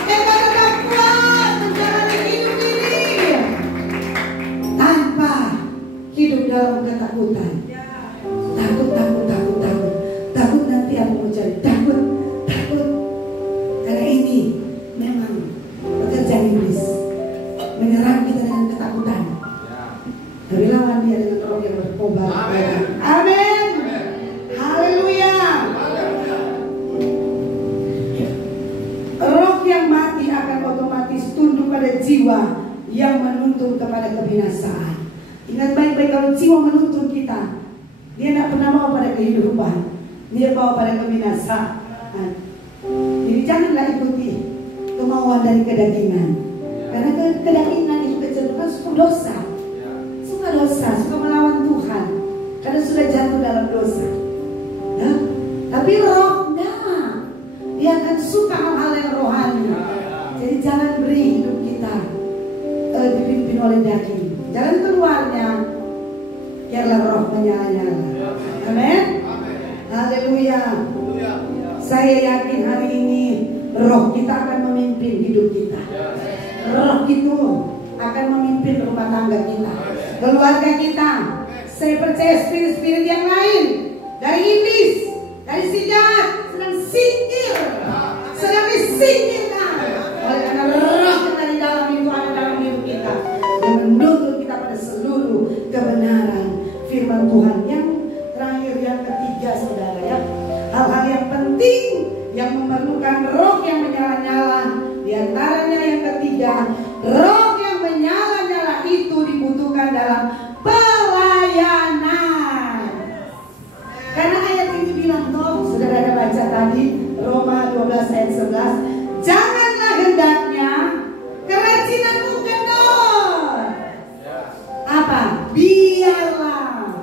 Engkau tetap kuat menjalani hidup ini tanpa hidup dalam ketakutan. Takut nanti aku mau cari. Takut. Karena ini memang pekerjaan iblis, menyerang kita dengan ketakutan. Tapi lawan dia dengan roh yang berkobar. Amin. Haleluya. Roh yang mati akan otomatis tunduk pada jiwa yang menuntun kepada kebinasaan. Ingat baik-baik, kalau jiwa menuntun kita, dia tidak pernah mau pada kehidupan, dia bawa pada kebinasaan. Jadi janganlah ikuti kemauan dari kedagingan. Karena kedagingan itu kecenderungan suka dosa, suka melawan Tuhan. Karena sudah jatuh dalam dosa. Nah, tapi roh dia akan suka hal-hal yang rohani. Jadi jangan beri hidup kita dipimpin oleh daging. Jalan keluarnya biarlah roh menyala-nyala. Amin. Haleluya. Saya yakin hari ini roh kita akan memimpin hidup kita. Roh itu akan memimpin rumah tangga kita, keluarga kita. Saya percaya spirit-spirit yang lain dari iblis, dari si jahat sedang disingkirkan oleh karena roh yang dari dalam itu ada dalam hidup kita yang menuntun kita pada seluruh kebenaran firman Tuhan. Yang terakhir, yang ketiga saudara ya, hal-hal yang penting yang memerlukan roh yang menyala-nyala. Di antaranya yang ketiga, roh yang menyala-nyala itu dibutuhkan dalam pelayanan. Karena ayat ini bilang toh, saudara ada baca tadi Roma 12 ayat 11, janganlah hendaknya kerajinanmu kendor. Apa? Biarlah.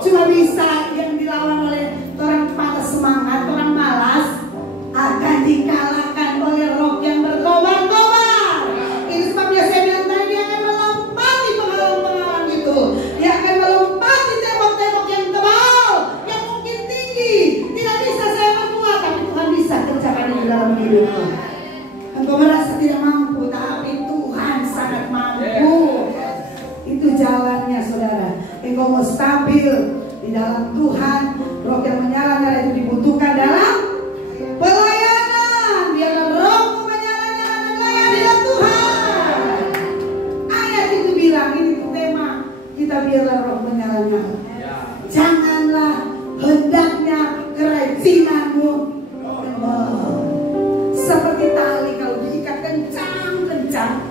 Cuma bisa yang dilawan oleh orang patah semangat, orang malas, akan dikalahkan oleh roh yang berkobar-kobar. Ini sebabnya saya bilang tadi, dia akan melompati pengalaman-pengalaman itu. Dia akan melompati tembok-tembok yang tebal, yang mungkin tinggi. Tidak bisa saya berbuat, tapi Tuhan bisa kerjakan itu dalam hidupmu. Engkau merasa tidak mampu, tapi Tuhan sangat mampu. Itu jalannya saudara. Engkau mau stabil di dalam Tuhan, roh yang menyala-nyala itu dibutuhkan dalam pelayanan. Biarlah rohmu menyala-nyala melayani Tuhan. Ayat itu bilang, ini tema kita, biarlah roh menyala-nyala. Janganlah hendaknya kerajinanmu kendor. Seperti tali kalau diikat kencang-kencang,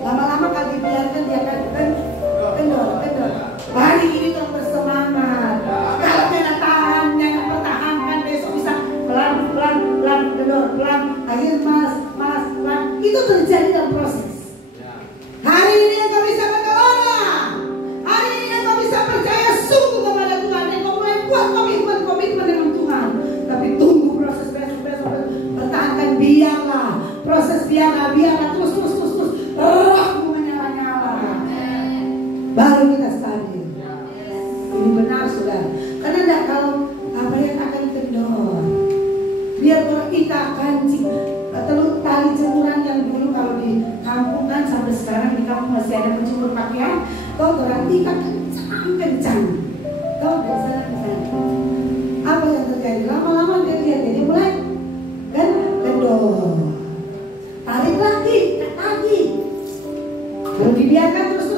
lama-lama kalau dibiarkan dia akan kendor. Hari ini terus bersemangat. Kalau tidak tahan, jangan pertahankan, besok bisa pelan-pelan kendor, pelan, akhir malas, pelan. Itu terjadi dalam proses. Hari ini engkau bisa berkelana. Hari ini engkau bisa percaya sungguh kepada Tuhan. Engkau mulai buat komitmen dengan Tuhan. Tapi tunggu proses besok. Pertahankan, biarlah proses, biarlah Kau berarti kencang. Kau kencang. Apa yang terjadi? Lama-lama dia lihat, jadi mulai kendor. Tarik lagi. Kalau dibiarkan terus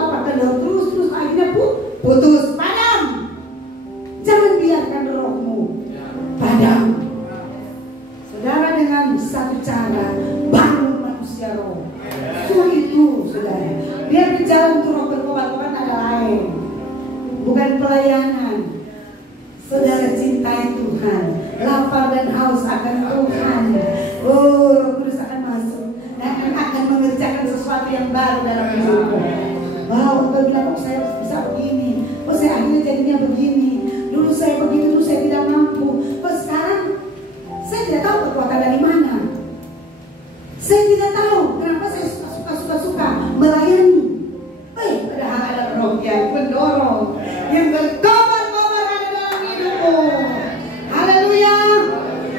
apa? Kendor terus akhirnya putus, padam. Jangan biarkan rohmu padam. Saudara, dengan satu cara bangun manusia roh. Itu saudara. Biar di jalan tuh roh berkobar-kobar ada lain, bukan pelayanan. Saudara cintai Tuhan, lapar dan haus akan Tuhan. Oh, Roh Kudus akan masuk dan akan mengerjakan sesuatu yang baru dalam hidupmu. Wow, engkau bilang, oh saya bisa begini, oh saya akhirnya jadinya begini. Dulu saya begitu, dulu saya tidak mampu. Oh sekarang saya tidak tahu kekuatan dari mana. Saya tidak tahu kenapa saya suka melayani. Padahal ada roh yang mendorong, yang berkobar-kobar ada dalam hidupmu. Haleluya.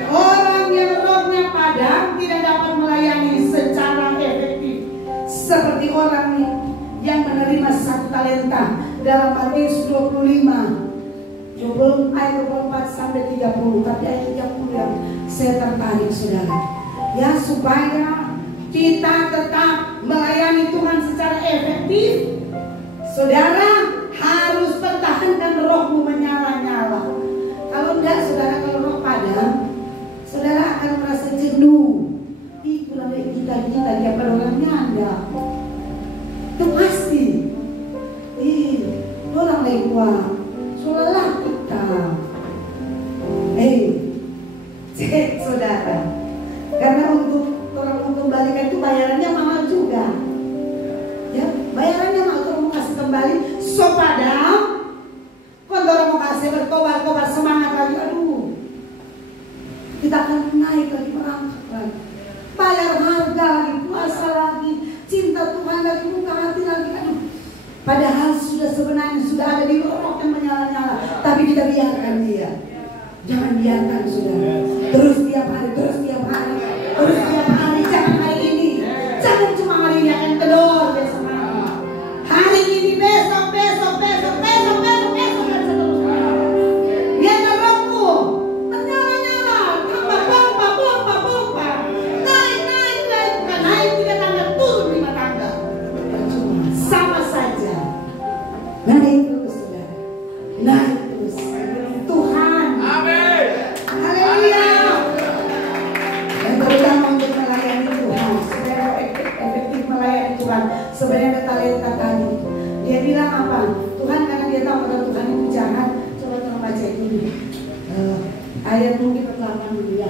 Orang yang rohnya padam tidak dapat melayani secara efektif seperti orang yang menerima 1 talenta dalam Matius 25 ayat 24 sampai 30. Tapi ayat 30 yang saya tertarik, saudara. Ya, supaya kita tetap melayani Tuhan secara efektif, saudara harus pertahankan rohmu menyala-nyala. Kalau enggak, saudara, kalau roh padam, saudara akan merasa jenuh. Itulah kita tiap orangnya ada. Itu pasti. Orang lewat, saudara kita. Saudara, karena untuk orang mengembalikan itu bayarannya mahal juga. Ya, bayarannya mahal. Kalau mau kasih kembali, so padam. Kalau orang mau kasih berkobar-kobar semangat lagi, aduh, kita akan naik lagi, merangkak lagi, bayar harga lagi, puasa lagi, cinta Tuhan lagi, buka hati lagi, aduh. Padahal sebenarnya sudah ada di roh yang menyala-nyala, tapi kita biarkan dia. Jangan biarkan, saudara. Terus tiap hari, jangan hari ini, jangan cuma hari ini akan kedor besok hari. Hari ini, besok dan seterusnya. Biarkan rohmu menyala-nyala, tambah pompa, naik 3 tangga, turun 5 tangga. Sama saja. Naik terus, saudara. Naik terus. Tuhan. Amin. Haleluya. Dan terutama untuk melayani Tuhan, supaya efektif melayani Tuhan. Sebenarnya ada talenta tadi. Dia bilang apa? Tuhan, karena dia tahu kalau Tuhan itu jahat. Coba tolong baca ini. Ayat mungkin 8 dulu ya.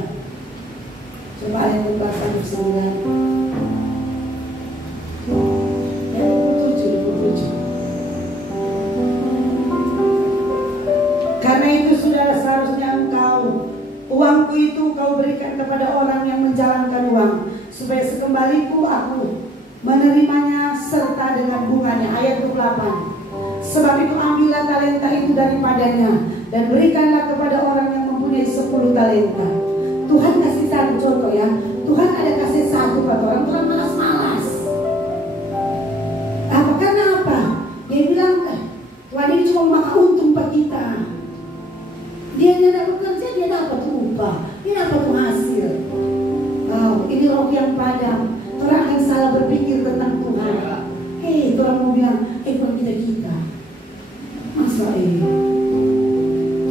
Coba ayat 8-9. Karena itu saudara, seharusnya uangku itu kau berikan kepada orang yang menjalankan uang, supaya sekembaliku aku menerimanya serta dengan bunganya. Ayat 28. Sebab itu ambillah talenta itu daripadanya dan berikanlah kepada orang yang mempunyai 10 talenta. Tuhan kasih satu contoh ya. Tuhan ada kasih satu pada orang, Tuhan malas-malas. Karena apa? Dia bilang, Tuhan ini cuma makan untung pak kita. Dia tidak bekerja, dia dapat upah, dia dapat hasil. Wow, ini roh yang padam. Orang akan salah berpikir tentang Tuhan. Orang mau bilang, bukan kita. Masa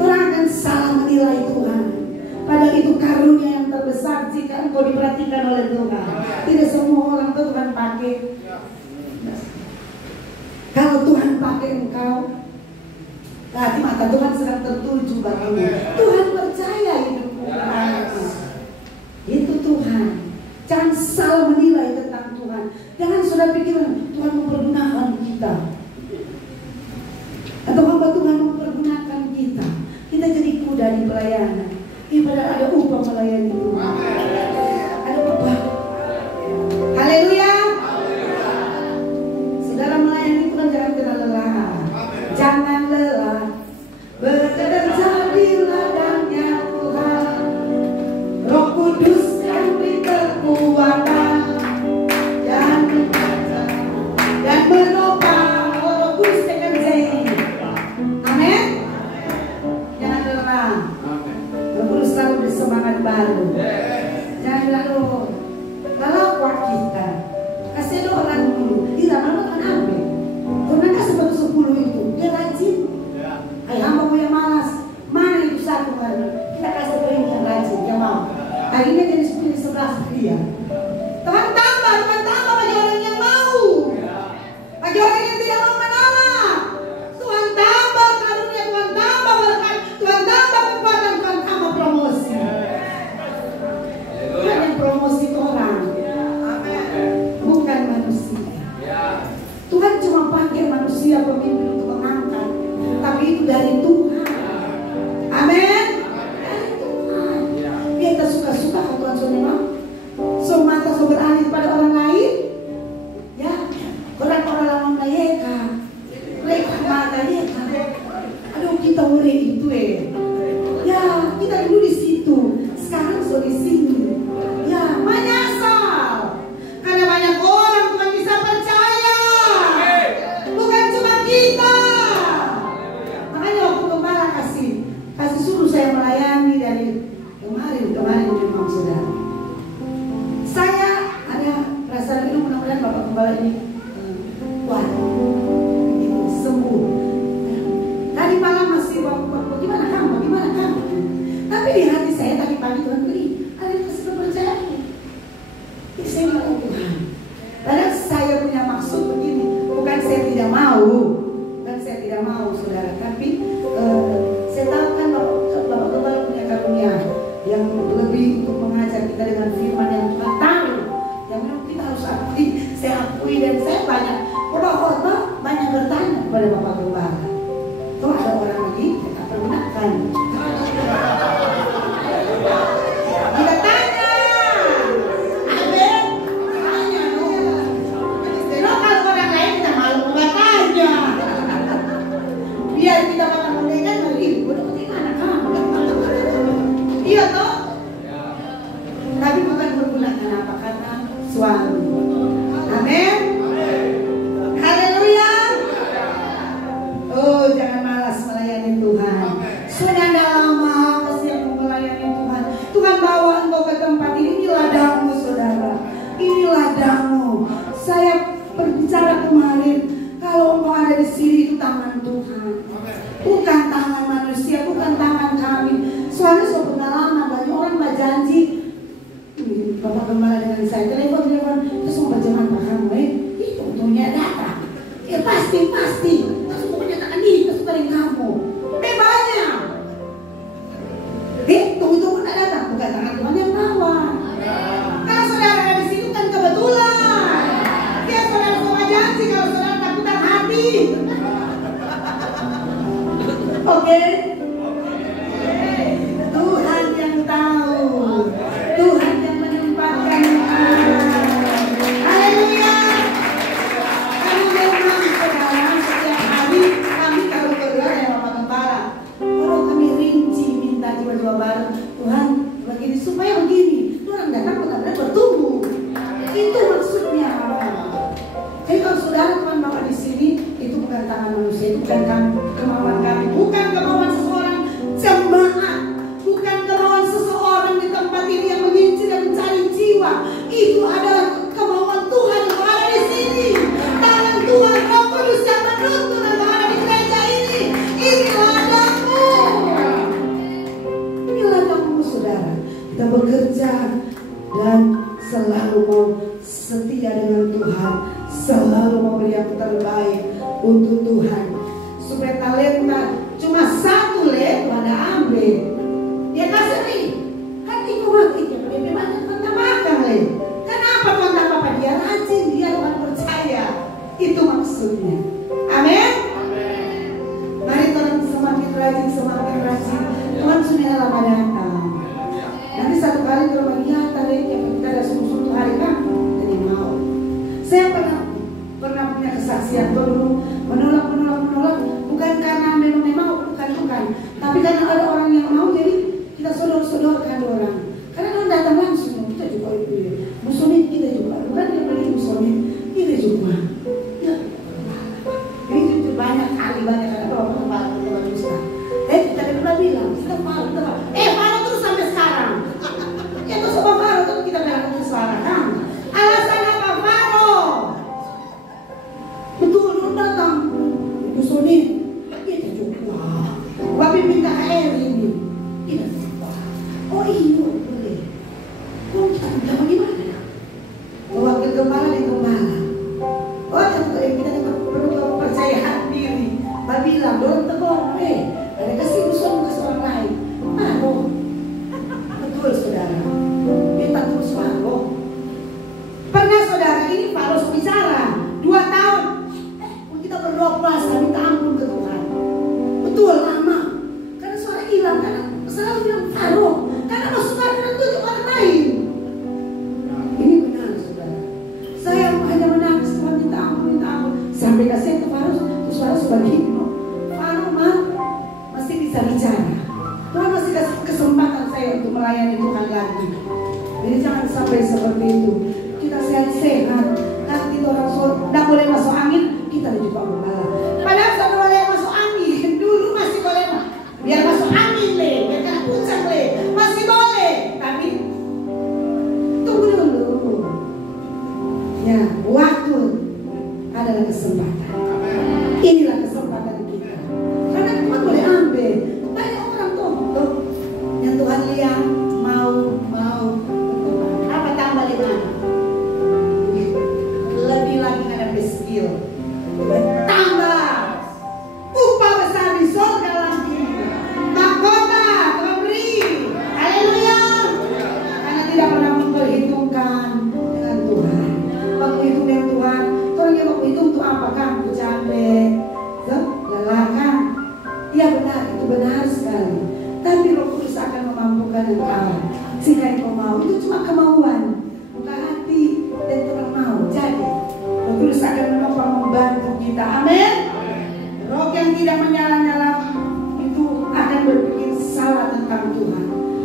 orang akan salah menilai Tuhan. Padahal itu karunia yang terbesar jika engkau diperhatikan oleh Tuhan. Tidak semua orang Tuhan pakai. Kalau Tuhan pakai engkau, hati mata Tuhan sedang tertuju bagimu. Tuhan percaya hidupmu. Itu Tuhan. Jangan salah menilai tentang Tuhan. Jangan sudah pikir Tuhan mempergunakan kita, atau hamba Tuhan mempergunakan kita. Kita jadi kuda di pelayanan. Padahal ada upah melayani Tuhan. Ada upah. Haleluya. Saudara, melayani Tuhan jangan kenal lelah. Jangan lelah. Bekerja di ladangnya Tuhan. Roh Kudus yang beri kekuatan dan menopang Aduh, kalau kuat kita kasih ada orang dulu, dia malah kan ambil. Karena kan sebab 10 itu dia rajin. Hai hamba punya malas, mana itu satu hari kita kasih beri yang rajin, yang mau. Akhirnya jadi 10-11 dia. Tuhan tambah bagi orang yang mau, bagi orang yang tidak mau menolak. Tuhan tambah karunia, Tuhan tambah berkat, Tuhan tambah kekuatan, Tuhan tambah promosi. Tuhan yang promosi orang, bukan manusia. Tuhan cuma panggil manusia pemimpin untuk mengangkat, tapi itu dari Tuhan. Amin. Dari Tuhan. Kita suka-suka kalau Tuhan sudah mau. So mata so beralih pada orang lain, ya orang-orang lama mereka mata mereka. Aduh kita boleh itu ya kita dulu di situ, sekarang so di sini. Ya menyesal karena banyak orang Tuhan bisa percaya, bukan cuma kita. Makanya waktu kembali kasih suruh saya melayani dari kemarin memang saudara. Saya ada perasaan ini mudah-mudahan Bapak Gembala ini kuat, gitu, sembuh. Tadi malam masih Bapak gimana kamu? Tapi di hati saya tadi pagi Tuhan beri ada yang kasih kepercayaan. Jadi saya bilang Tuhan, padahal saya punya maksud begini, bukan saya tidak mau, saudara. Tapi saya tahu kan Bapak Gembala punya karunia yang lebih untuk mengajar kita dengan firman yang Tuhan tahu, yang memang kita harus akui. Saya akui dan saya banyak banyak bertanya kepada Bapak Gembala. Tuh ada orang lagi kita pergunakan. Kita tanya, amin, tanya dong. Kalau orang lain kita malu bertanya. Biar kita makan mereka lagi, udah bagaimana kamu? Iya toh? Tapi bukan bergunakan apa karena suami. Amin. Haleluya. Oh jangan malas melayani Tuhan. Sudah lama kasih yang melayani Tuhan. Tuhan bawa engkau ke tempat ini. Ini ladangmu saudara. Ini ladangmu. Saya berbicara kemarin, kalau engkau ada di sini itu tangan Tuhan, bukan tangan manusia, bukan tangan kami. Soalnya so pengalaman banyak orang berjanji, Bapak Gembala dengan saya telepon terus mau berjalan Pak kamu itu untungnya datang. Ya pasti terus pokoknya tangan ini terus paling kamu banyak. Tunggu nak datang, bukan tangan Tuhan yang bawa. Kalau saudara ada di situ kan kebetulan. Dia saudara sama janji kalau saudara takutan hati. Oke. Tuhan yang tahu, Tuhan yang menempatkan. Haleluya. Kami memang sekarang setiap hari kami kalau berdua dengan Bapak Gembala, kalau kami rinci minta jiwa-jiwa baru, Tuhan begini supaya begini, Tuhan datang benar-benar bertumbuh. Itu maksudnya. Jadi kalau saudara Tuhan bawa di sini, itu bukan tangan manusia, itu bukan kemauan kami, bukan kemauan seseorang jemaat, bukan kemauan seseorang di tempat ini yang mengincar dan mencari jiwa. Itu adalah kemauan Tuhan yang ada di sini. Tangan Tuhan Roh Kudus yang menuntun dan ada di gereja ini. Ini ladangmu. Ini ladangmu saudara. Kita bekerja dan selalu mau setia dengan Tuhan, selalu memberi yang terbaik untuk Tuhan. Supaya talenta cuma satu Tuhan ambil, dia kasih nih hati kuatnya lebih banyak Tuhan tambahkan Kenapa Tuhan tambahkan? Dia rajin, dia Tuhan percaya. Itu maksudnya. Amin. Mari Tuhan semakin rajin. Tuhan sudah lama datang. Nanti satu kali kalau melihat tadi kita ada sungguh-sungguh hari kan, jadi mau. Saya pernah punya kesaksian dulu menolak, bukan karena memang bukan, tapi karena ada orang yang mau seperti itu. Kita sehat-sehat. Nanti orang tidak boleh masuk angin, kita juga mengalah. Padahal tidak boleh masuk angin. Dulu masih boleh, biar masuk angin le, biar kena puncak le, masih boleh. Tapi tunggu dulu. Ya, waktu adalah kesempatan. Inilah kesempatan kita. Karena Tuhan boleh ambil. Banyak orang tuh yang Tuhan lihat mau apa tambah dengan lebih lagi ada skill, tambah upah besar di surga lagi, mahkota memberi, haleluya. Karena tidak pernah memperhitungkan dengan Tuhan. Waktu itu dengan Tuhan, Tuhan dia waktu itu untuk apa kan? Capek, lelah kan? Iya benar, itu benar sekali. Tapi Roh Kudus akan memampukan engkau sehingga engkau mau. Itu cuma kemauan, bukan hati dan Tuhan mau. Jadi Roh Kudus akan menopang membantu kita. Amin. Roh yang tidak menyala-nyala itu akan berpikir salah tentang Tuhan.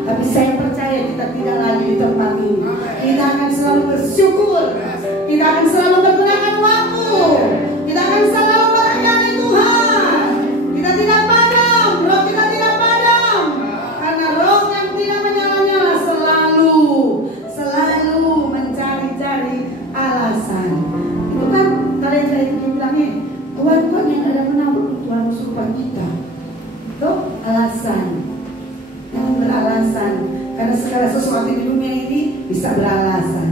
Tapi saya percaya kita tidak lagi di tempat ini. Kita akan selalu bersyukur. Kita akan selalu bergunakan waktu. Kita akan selalu melayani Tuhan. Kita tidak padam, roh kita tidak padam. Karena roh yang tidak menyala-nyala selalu mencari-cari alasan. Itu kan kalian saya bilangnya, Tuhan yang ada menabur, Tuhan suruh kita. Itu alasan. Jangan beralasan. Karena segala sesuatu di dunia ini bisa beralasan.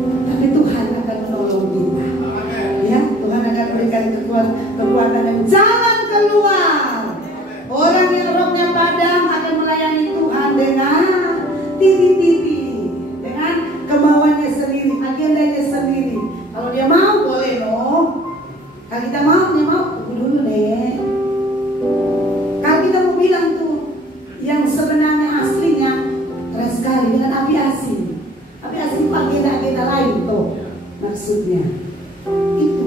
Tapi Tuhan akan menolong kita. Ya, Tuhan akan berikan kekuatan dan jalan keluar. Orang yang rohnya padam akan melayani Tuhan dengan tipi-tipi, dengan kemauannya sendiri, agendanya sendiri. Kalau dia mau boleh loh. Kalau kita mau, dia mau tunggu dulu deh. Kalau kita mau bilang tuh yang sebenarnya aslinya keras sekali dengan api asin. Api asin itu agenda lain tuh maksudnya. Itu.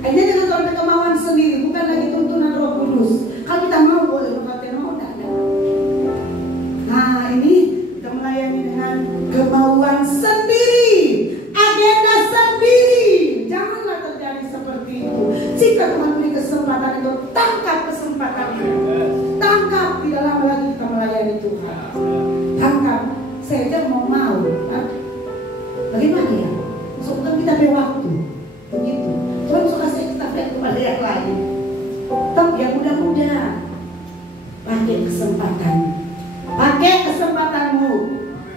Akhirnya dengan kemauan sendiri, bukan lagi tuntunan Roh Kudus. Kalau kita mau boleh, kalau kita mau tidak ada. Nah ini kita melayani dengan kemauan sendiri, agenda sendiri. Janganlah terjadi seperti itu. Jika Tuhan beri kesempatan itu, tangkap kesempatan itu. Tangkap, tidak lama lagi kita melayani Tuhan. Tangkap. Saya aja mau. Bagaimana ya? Soalnya kita punya waktu. Begitu. Tuhan suka saya estafet kepada yang lain. Tapi yang muda-muda, pakai kesempatan. Pakai kesempatanmu.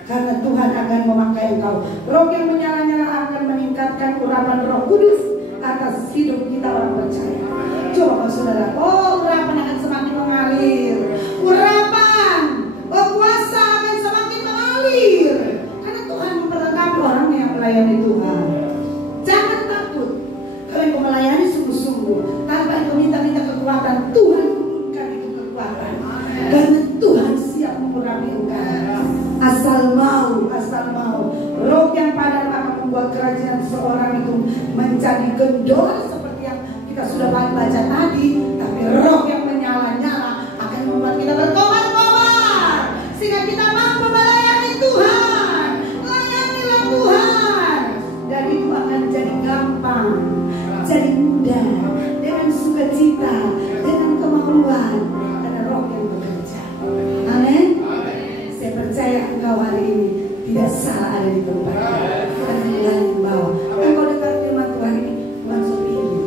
Karena Tuhan akan memakai engkau. Roh yang menyala-nyala akan meningkatkan urapan Roh Kudus atas hidup kita orang percaya. Coba saudara, urapan akan semakin mengalir. Urapan, kuasa akan semakin mengalir. Karena Tuhan memperlengkapi orang yang melayani Tuhan. Jangan takut. Kalau engkau melayani sungguh-sungguh, tanpa engkau minta-minta kekuatan, Tuhan turunkan itu kekuatan. Karena Tuhan siap mengurapi engkau. Asal mau. Roh yang padam akan membuat kerajaan seorang itu menjadi kendor seperti yang kita sudah baca tadi. Tapi roh yang menyala-nyala akan membuat kita berkobar-kobar sehingga kita mampu melayani Tuhan. Layanilah Tuhan. Dan itu akan jadi gampang, jadi mudah, dengan sukacita, dengan kemauan, karena roh yang bekerja. Amin. Saya percaya engkau hari ini tidak salah ada di tempat karena Tuhan yang bawa. Engkau dengar firman Tuhan ini, Tuhan sendiri.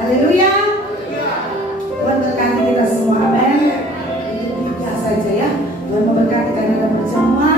Haleluya. Tuhan berkati kita semua. Amin. Itu biasa saja ya. Tuhan memberkati karena ada perjamuan.